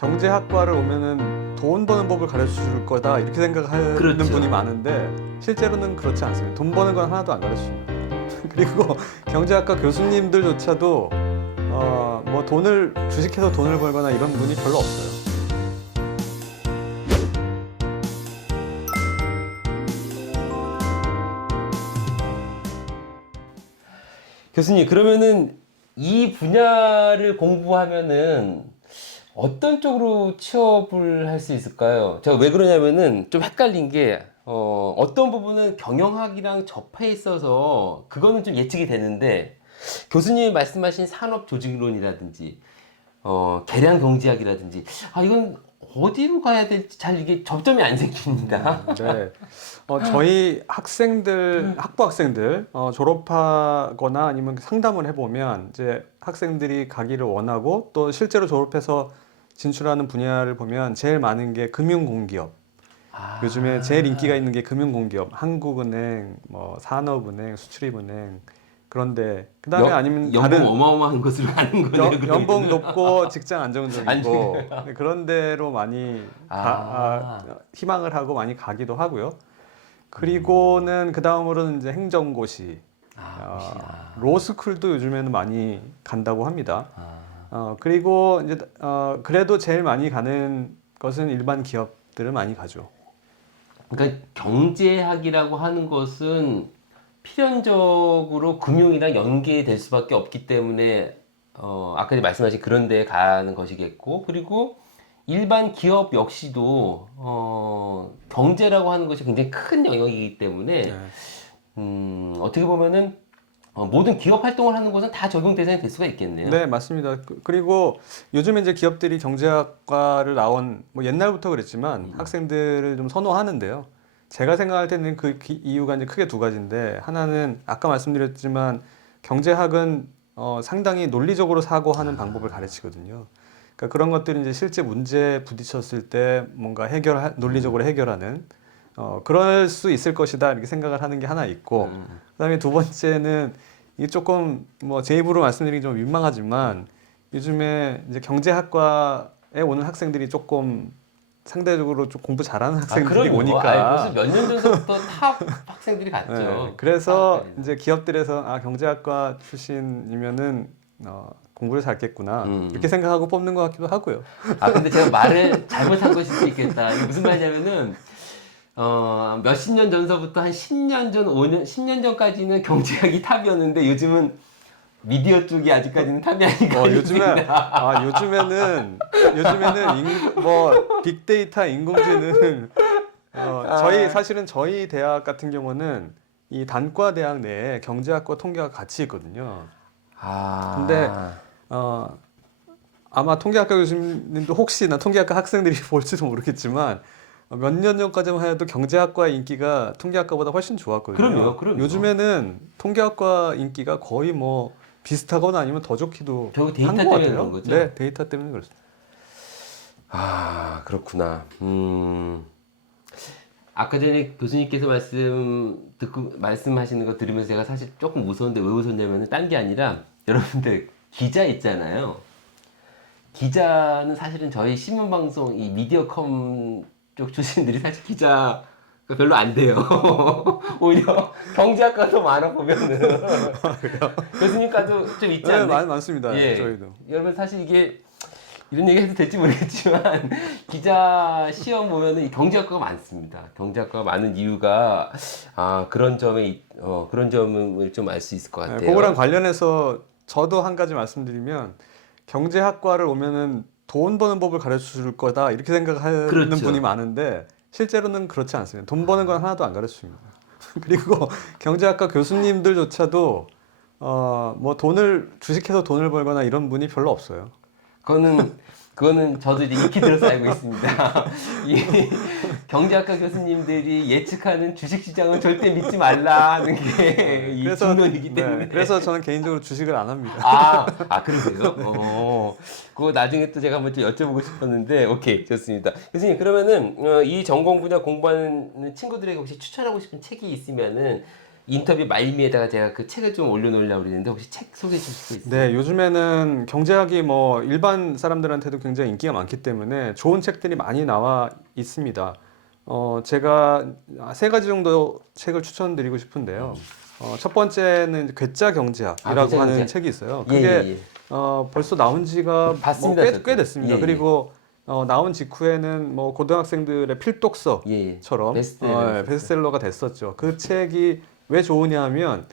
경제학과를 오면은 돈 버는 법을 가르쳐 줄 거다 이렇게 생각하는 그렇죠. 분이 많은데 실제로는 그렇지 않습니다. 돈 버는 건 하나도 안 가르칩니다. 그리고 경제학과 교수님들조차도 뭐 돈을 주식해서 돈을 벌거나 이런 분이 별로 없어요. 교수님, 그러면은 이 분야를 공부하면은 어떤 쪽으로 취업을 할 수 있을까요? 제가 왜 그러냐면은 좀 헷갈린 게 어떤 부분은 경영학이랑 접해 있어서 그거는 좀 예측이 되는데 교수님이 말씀하신 산업 조직론이라든지 계량 경제학이라든지 이건 어디로 가야 될지 잘 이게 접점이 안 생깁니다. 네. 저희 학생들, 학부 학생들 졸업하거나 아니면 상담을 해보면 이제 학생들이 가기를 원하고 또 실제로 졸업해서 진출하는 분야를 보면 제일 많은 게 금융공기업. 요즘에 제일 인기가 있는 게 금융공기업, 한국은행, 뭐 산업은행, 수출입은행. 그런데 그다음에 아니면 연봉 다른 어마어마한 곳으로 가는 거네요. 연봉 높고 직장 안정적이고 안정적이고. 네, 그런 데로 많이 희망을 하고 많이 가기도 하고요. 그리고는 그 다음으로는 이제 행정고시, 로스쿨도 요즘에는 많이 간다고 합니다. 그리고 이제 그래도 제일 많이 가는 것은 일반 기업들을 많이 가죠. 그러니까 경제학이라고 하는 것은 필연적으로 금융이랑 연계될 수밖에 없기 때문에 아까 말씀하신 그런 데에 가는 것이겠고, 그리고 일반 기업 역시도 경제라고 하는 것이 굉장히 큰 영역이기 때문에 네. 어떻게 보면은 모든 기업 활동을 하는 곳은 다 적용 대상이 될 수가 있겠네요. 네, 맞습니다. 그리고 요즘에 이제 기업들이 경제학과를 나온 뭐 옛날부터 그랬지만 학생들을 좀 선호하는데요. 제가 생각할 때는 그 이유가 이제 크게 두 가지인데 하나는 아까 말씀드렸지만 경제학은 상당히 논리적으로 사고하는 방법을 가르치거든요. 그러니까 그런 것들이 이제 실제 문제에 부딪혔을 때 뭔가 논리적으로 해결하는 그럴 수 있을 것이다 이렇게 생각을 하는 게 하나 있고 그다음에 두 번째는 이게 조금 뭐 제 입으로 말씀드리기 좀 민망하지만 요즘에 이제 경제학과에 오는 학생들이 조금 상대적으로 좀 공부 잘하는 학생들이 그럼요. 오니까 벌써 몇 년 전부터 탑 학생들이 네, 갔죠. 그래서 탑까지는. 이제 기업들에서 경제학과 출신이면은 공부를 잘겠구나 이렇게 생각하고 뽑는 것 같기도 하고요. 근데 제가 말을 잘못한 것일 수 있겠다. 이게 무슨 말이냐면은, 몇십 년 전서부터 한 10년 전, 5년, 10년 전까지는 경제학이 탑이었는데 요즘은 미디어 쪽이 아직까지는 탑이 아닌가 싶습니다. 요즘에는 뭐 빅데이터 인공지능 사실은 저희 대학 같은 경우는 이 단과 대학 내에 경제학과 통계학 같이 있거든요. 근데 어, 아마 통계학과 교수님도 혹시나 통계학과 학생들이 볼지도 모르겠지만 몇 년 전까지만 해도 경제학과의 인기가 통계학과보다 훨씬 좋았거든요. 그럼요. 요즘에는 통계학과 인기가 거의 뭐 비슷하거나 아니면 더 좋기도 결국 한 데이터 것 때문에 그런 같아요. 거죠? 네, 데이터 때문에 그렇습니다. 그렇구나. 아까 전에 교수님께서 말씀하시는 거 들으면서 제가 사실 조금 무서운데 왜 웃었냐면 딴 게 아니라 여러분들 기자 있잖아요. 기자는 사실은 저희 신문방송 이 미디어컴 쪽 출신들이 사실 기자가 별로 안 돼요. 오히려 경제학과 더 많아 보면은 교수님과도 좀 있지 네, 않나요? 많습니다. 예, 저희도. 여러분 사실 이게 이런 얘기 해도 될지 모르겠지만 기자 시험 보면은 이 경제학과가 많습니다. 경제학과가 많은 이유가 그런 점을 좀 알 수 있을 것 네, 그거랑 같아요. 관련해서 저도 한 가지 말씀드리면 경제학과를 오면은 돈 버는 법을 가르쳐 줄 거다 이렇게 생각하는 분이 그렇죠. 많은데 실제로는 그렇지 않습니다. 돈 버는 건 하나도 안 가르쳐 줍니다. 그리고 경제학과 교수님들조차도 뭐 돈을 주식해서 돈을 벌거나 이런 분이 별로 없어요. 그거는 저도 이제 익히 들어서 알고 있습니다. 이 경제학과 교수님들이 예측하는 주식시장은 절대 믿지 말라 하는 게 이 중론이기 때문에. 그래서 저는 개인적으로 주식을 안 합니다. 그러세요? 그거 나중에 또 제가 한번 좀 여쭤보고 싶었는데, 오케이, 좋습니다. 교수님, 그러면은, 이 전공 분야 공부하는 친구들에게 혹시 추천하고 싶은 책이 있으면은, 인터뷰 말미에다가 제가 그 책을 좀 올려놓으려고 그랬는데 혹시 책 소개해 주실 수 있어요? 네, 요즘에는 경제학이 뭐 일반 사람들한테도 굉장히 인기가 많기 때문에 좋은 책들이 많이 나와 있습니다. 제가 세 가지 정도 책을 추천드리고 싶은데요. 첫 번째는 괴짜 경제학이라고 괴짜 하는 경제학. 책이 있어요. 예, 그게 예, 예. 벌써 나온 지가 뭐 봤습니다, 꽤, 저도. 꽤 됐습니다. 예, 예. 그리고 나온 직후에는 뭐 고등학생들의 예, 예. 필독서처럼 베스트셀러 베스트셀러가 됐었죠. 그 책이 왜 좋으냐 하면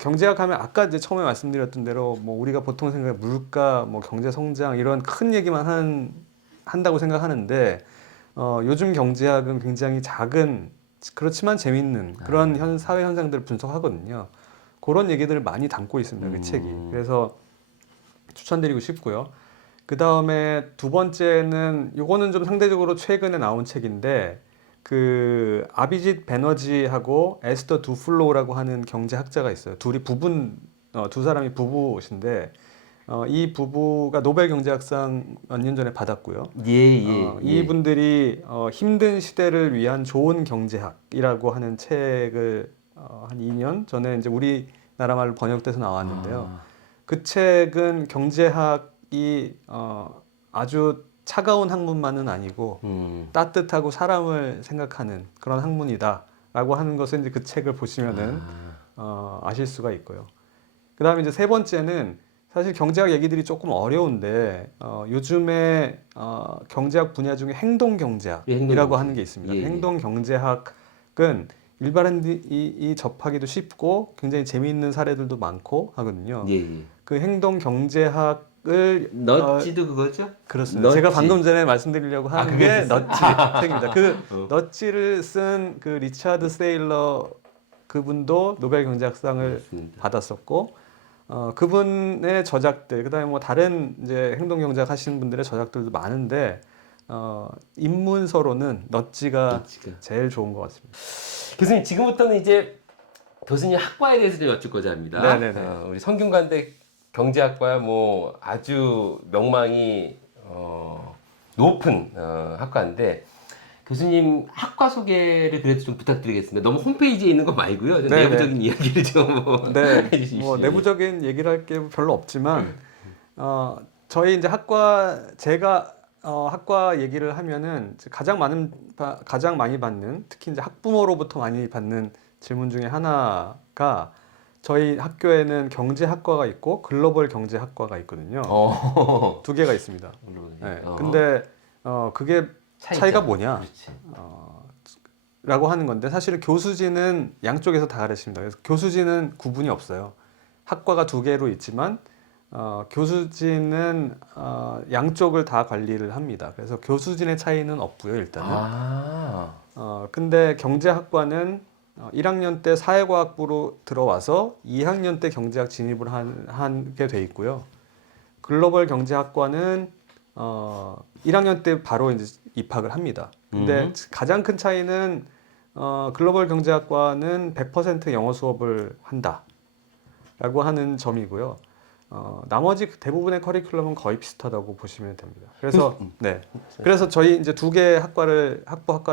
경제학 하면 아까 이제 처음에 말씀드렸던 대로 뭐 우리가 보통 생각해 물가, 뭐 경제 성장 이런 큰 얘기만 한다고 생각하는데 요즘 경제학은 굉장히 작은 그렇지만 재밌는 그런 사회 현상들을 분석하거든요. 그런 얘기들을 많이 담고 있습니다. 그 책이. 그래서 추천드리고 싶고요. 그 다음에 두 번째는 요거는 좀 상대적으로 최근에 나온 책인데 그 아비짓 베너지하고 에스더 두플로우라고 하는 경제학자가 있어요. 두 사람이 부부신데 이 부부가 노벨 경제학상 몇 년 전에 받았고요. 예, 예, 예. 이분들이 힘든 시대를 위한 좋은 경제학이라고 하는 책을 한 2년 전에 이제 우리나라 말로 번역돼서 나왔는데요. 아, 그 책은 경제학이 아주 차가운 학문만은 아니고 따뜻하고 사람을 생각하는 그런 학문이다라고 하는 것을 이제 그 책을 보시면은 아실 수가 있고요. 그 다음에 이제 세 번째는 사실 경제학 얘기들이 조금 어려운데 요즘에 경제학 분야 중에 행동 예, 경제학이라고 행동 하는 경제. 게 있습니다. 예, 예. 행동 경제학은 일반인이 접하기도 쉽고 굉장히 재미있는 사례들도 많고 하거든요. 예, 예. 그 행동 경제학을 넛지도 그거죠? 그렇습니다. 제가 넛지. 방금 전에 말씀드리려고 아, 하는 그게 게 있었어요? 넛지 책입니다. 그 어. 넛지를 쓴 그 리차드 세일러 그분도 노벨 경제학상을 맞습니다. 받았었고 그분의 저작들 그다음에 뭐 다른 이제 행동 경제학 하시는 분들의 저작들도 많은데 입문서로는 넛지가 넛지가. 제일 좋은 것 같습니다. 교수님 지금부터는 이제 교수님 학과에 대해서 좀 여쭙고자 합니다. 네네네. 우리 성균관대 경제학과 뭐 아주 명망이 높은 학과인데 교수님 학과 소개를 그래도 좀 부탁드리겠습니다. 너무 홈페이지에 있는 거 말고요. 좀 네네. 내부적인 이야기를 좀 네, 해주십시오. 뭐 내부적인 얘기를 할 게 별로 없지만 저희 이제 제가 학과 얘기를 하면은 가장 많이 받는 특히 이제 학부모로부터 많이 받는 질문 중에 하나가 저희 학교에는 경제학과가 있고 글로벌 경제학과가 있거든요. 두 개가 있습니다. 네, 근데 그게 차이가 뭐냐? 그렇지. 라고 하는 건데 사실은 교수진은 양쪽에서 다 가르칩니다. 그래서 교수진은 구분이 없어요. 학과가 두 개로 있지만 교수진은 양쪽을 다 관리를 합니다. 그래서 교수진의 차이는 없고요, 일단은. 아, 근데 경제학과는 1학년 때 사회과학부로 들어와서 2학년 때 경제학 진입을 하게 돼 있고요. 글로벌 경제학과는 1학년 때 바로 이제 입학을 합니다. 근데 가장 큰 차이는 글로벌 경제학과는 100% 영어 수업을 한다라고 하는 점이고요. 나머지 대부분의 커리큘럼은 거의 비슷하다고 보시면 됩니다. 그래서 네, 그래서 저희 이제 두 개의 학과를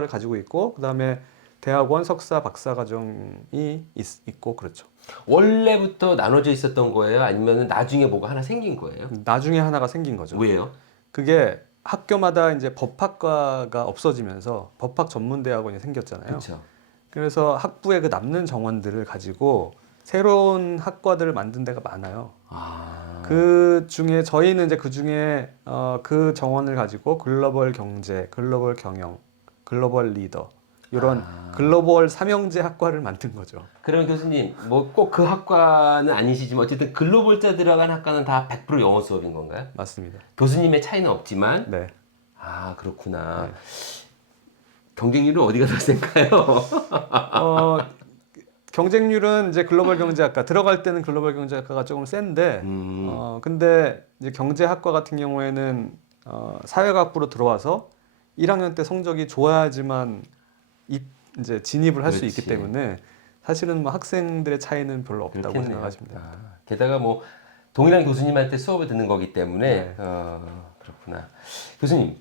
가지고 있고 그다음에 대학원, 석사, 박사 과정이 있고 그렇죠. 원래부터 나눠져 있었던 거예요? 아니면 나중에 뭐가 하나 생긴 거예요? 나중에 하나가 생긴 거죠. 왜요? 그게 학교마다 이제 법학과가 없어지면서 법학 전문대학원이 생겼잖아요. 그렇죠. 그래서 학부의 그 남는 정원들을 가지고 새로운 학과들을 만든 데가 많아요. 아, 그 중에 저희는 이제 그 중에 그 정원을 가지고 글로벌 경제, 글로벌 경영, 글로벌 리더 이런 글로벌 삼형제 학과를 만든 거죠. 그럼 교수님, 뭐 꼭 그 학과는 아니시지만 어쨌든 글로벌자 들어간 학과는 다 100% 영어 수업인 건가요? 맞습니다. 교수님의 차이는 없지만, 네. 아, 그렇구나. 네. 경쟁률은 어디가 더 센가요? 어, 경쟁률은 이제 글로벌 경제학과 들어갈 때는 글로벌 경제학과가 조금 센데 근데 이제 경제학과 같은 경우에는 사회과학부로 들어와서 1학년 때 성적이 좋아야지만 이제 진입을 할 수 있기 그렇지. 때문에 사실은 뭐 학생들의 차이는 별로 없다고 그렇겠네요. 생각하시면 됩니다. 게다가 뭐 동일한 교수님한테 수업을 듣는 거기 때문에 네. 그렇구나. 교수님,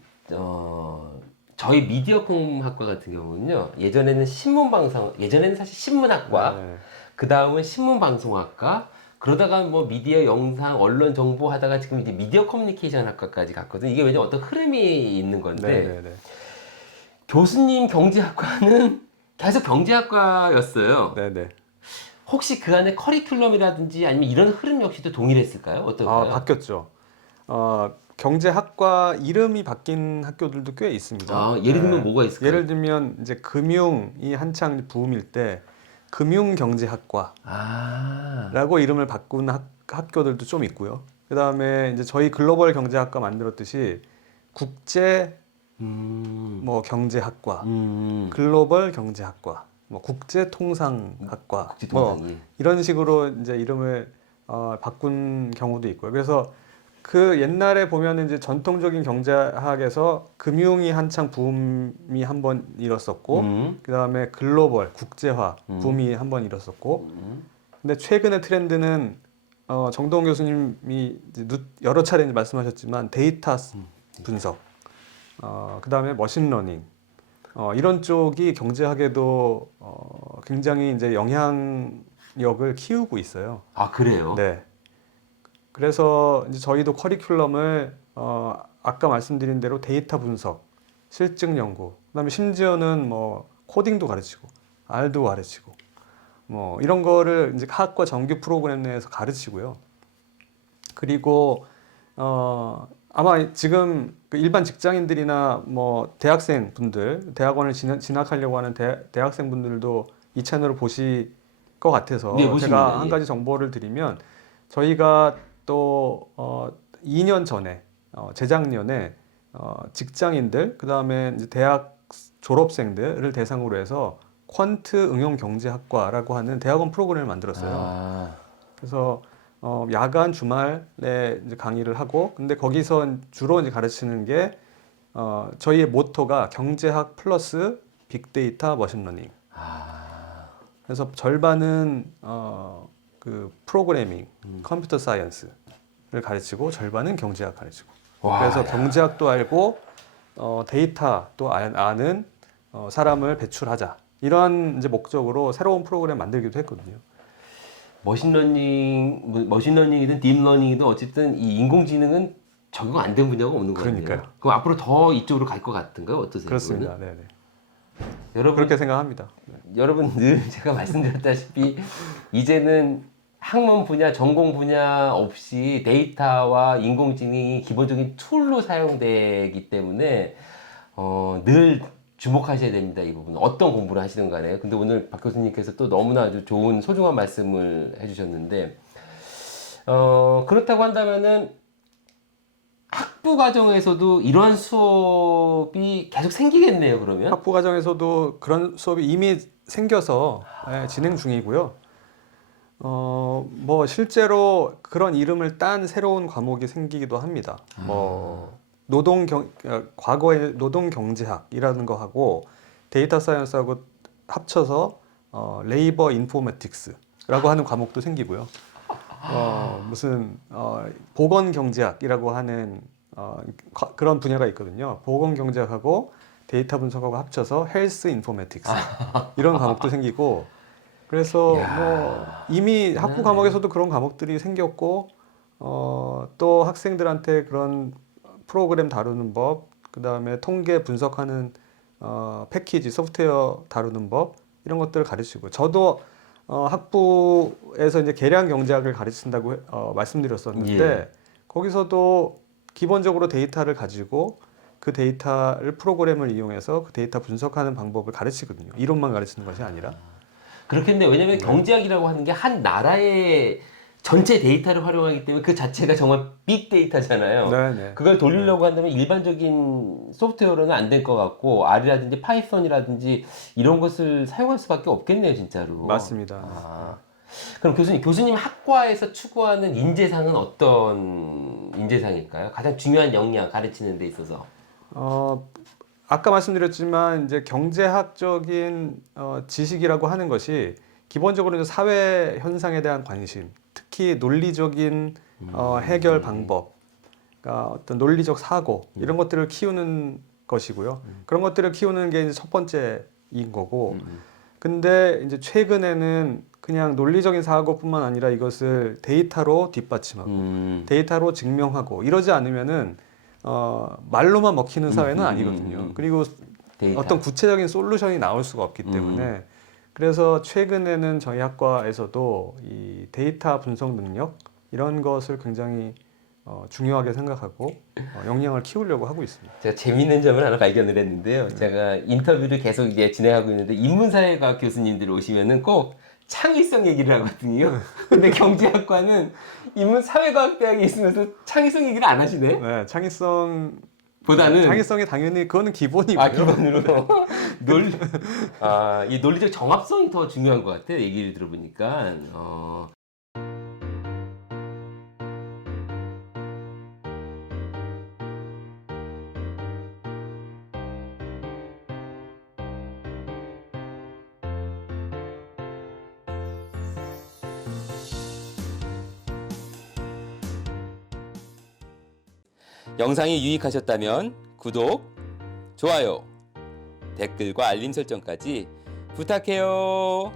저희 미디어공학과 같은 경우는요. 예전에는 신문방송, 예전에는 사실 신문학과, 네. 그 다음은 신문방송학과, 그러다가 뭐 미디어 영상, 언론 정보 하다가 지금 이제 미디어 커뮤니케이션 학과까지 갔거든요. 이게 왜냐면 어떤 흐름이 있는 건데, 네네네. 교수님 경제학과는 계속 경제학과였어요. 네네. 혹시 그 안에 커리큘럼이라든지 아니면 이런 흐름 역시도 동일했을까요? 어떨까요? 바뀌었죠. 경제학과 이름이 바뀐 학교들도 꽤 있습니다. 아, 예를 들면 네. 뭐가 있을까요? 예를 들면 이제 금융이 한창 붐일 때 금융경제학과라고 아, 이름을 바꾼 학교들도 좀 있고요. 그 다음에 이제 저희 글로벌 경제학과 만들었듯이 국제 뭐 경제학과, 글로벌 경제학과, 뭐 국제통상학과, 뭐 국제통상이. 이런 식으로 이제 이름을 바꾼 경우도 있고요. 그래서 그 옛날에 보면은 이제 전통적인 경제학에서 금융이 한창 붐이 한번 일었었고, 그 다음에 글로벌 국제화 붐이 한번 일었었고, 근데 최근의 트렌드는 정동원 교수님이 이제 여러 차례 이제 말씀하셨지만 데이터 분석, 그 다음에 머신러닝, 이런 쪽이 경제학에도 굉장히 이제 영향력을 키우고 있어요. 아, 그래요? 네. 그래서 이제 저희도 커리큘럼을 아까 말씀드린 대로 데이터 분석, 실증 연구, 그다음에 심지어는 뭐 코딩도 가르치고 R도 가르치고 뭐 이런 거를 이제 학과 정규 프로그램 내에서 가르치고요. 그리고 아마 지금 그 일반 직장인들이나 뭐 대학생 분들, 대학원을 진학하려고 하는 대학생 분들도 이 채널을 보실 것 같아서 네, 보십니다. 제가 한 예. 가지 정보를 드리면 저희가 또 2년 전에 재작년에 직장인들 그다음에 이제 대학 졸업생들을 대상으로 해서 퀀트 응용 경제학과라고 하는 대학원 프로그램을 만들었어요. 아, 그래서 야간 주말에 이제 강의를 하고 근데 거기서 주로 이제 가르치는 게 저희의 모토가 경제학 플러스 빅데이터 머신러닝. 그래서 절반은 그 프로그래밍, 컴퓨터 사이언스를 가르치고 절반은 경제학 가르치고. 와, 그래서 야. 경제학도 알고 데이터도 아는 사람을 배출하자. 이런 이제 목적으로 새로운 프로그램 만들기도 했거든요. 머신러닝이든 딥러닝이든 어쨌든 이 인공지능은 적용 안 된 분야가 없는 거 같네요. 그러니까요. 그럼 앞으로 더 이쪽으로 갈 것 같은가요? 어떠세요? 그렇습니다. 그거는? 네네. 여러분, 그렇게 생각합니다. 여러분 늘 제가 말씀드렸다시피 이제는 학문 분야, 전공 분야 없이 데이터와 인공지능이 기본적인 툴로 사용되기 때문에 늘 주목하셔야 됩니다. 이 부분. 어떤 공부를 하시든 간에. 근데 오늘 박 교수님께서 또 너무나 아주 좋은 소중한 말씀을 해주셨는데 그렇다고 한다면은 학부 과정에서도 이러한 수업이 계속 생기겠네요, 그러면? 학부 과정에서도 그런 수업이 이미 생겨서 진행 중이고요. 뭐 실제로 그런 이름을 딴 새로운 과목이 생기기도 합니다. 뭐 과거의 노동 경제학이라는 거 하고 데이터 사이언스하고 합쳐서 레이버 인포메틱스라고 하는 과목도 생기고요. 무슨 보건 경제학이라고 하는 그런 분야가 있거든요. 보건 경제학하고 데이터 분석하고 합쳐서 헬스 인포메틱스 이런 과목도 생기고 그래서 이야, 뭐 이미 학부 대단하네. 과목에서도 그런 과목들이 생겼고 또 학생들한테 그런 프로그램 다루는 법, 그다음에 통계 분석하는 패키지 소프트웨어 다루는 법 이런 것들을 가르치고 저도 학부에서 이제 계량 경제학을 가르친다고 말씀드렸었는데 예. 거기서도 기본적으로 데이터를 가지고 그 데이터를 프로그램을 이용해서 그 데이터 분석하는 방법을 가르치거든요. 이론만 가르치는 것이 아니라. 그렇겠네. 왜냐면 네. 경제학이라고 하는 게 한 나라의 전체 데이터를 활용하기 때문에 그 자체가 정말 빅데이터잖아요. 네네. 그걸 돌리려고 한다면 일반적인 소프트웨어로는 안 될 것 같고 R이라든지 파이썬이라든지 이런 것을 사용할 수밖에 없겠네요, 진짜로. 맞습니다. 아. 그럼 교수님 학과에서 추구하는 인재상은 어떤 인재상일까요? 가장 중요한 역량 가르치는 데 있어서. 아까 말씀드렸지만 이제 경제학적인 지식이라고 하는 것이 기본적으로 이제 사회 현상에 대한 관심, 특히 논리적인 해결 방법, 그러니까 어떤 논리적 사고 이런 것들을 키우는 것이고요. 그런 것들을 키우는 게 이제 첫 번째인 거고. 근데 이제 최근에는 그냥 논리적인 사고뿐만 아니라 이것을 데이터로 뒷받침하고 데이터로 증명하고 이러지 않으면은 말로만 먹히는 사회는 아니거든요. 그리고 데이터. 어떤 구체적인 솔루션이 나올 수가 없기 때문에 그래서 최근에는 저희 학과에서도 이 데이터 분석 능력 이런 것을 굉장히 중요하게 생각하고 역량을 키우려고 하고 있습니다. 제가 재미있는 점을 하나 발견을 했는데요. 제가 인터뷰를 계속 이제 진행하고 있는데 인문사회과학 교수님들이 오시면은 꼭 창의성 얘기를 하거든요. 근데 경제학과는 인문사회과학대학에 있으면서 창의성 얘기를 안 하시네. 네, 보다는 창의성이 당연히 그거는 기본이고요. 아 기본으로 이 논리적 정합성이 더 중요한 것 같아요. 얘기를 들어보니까. 영상이 유익하셨다면 구독, 좋아요, 댓글과 알림 설정까지 부탁해요.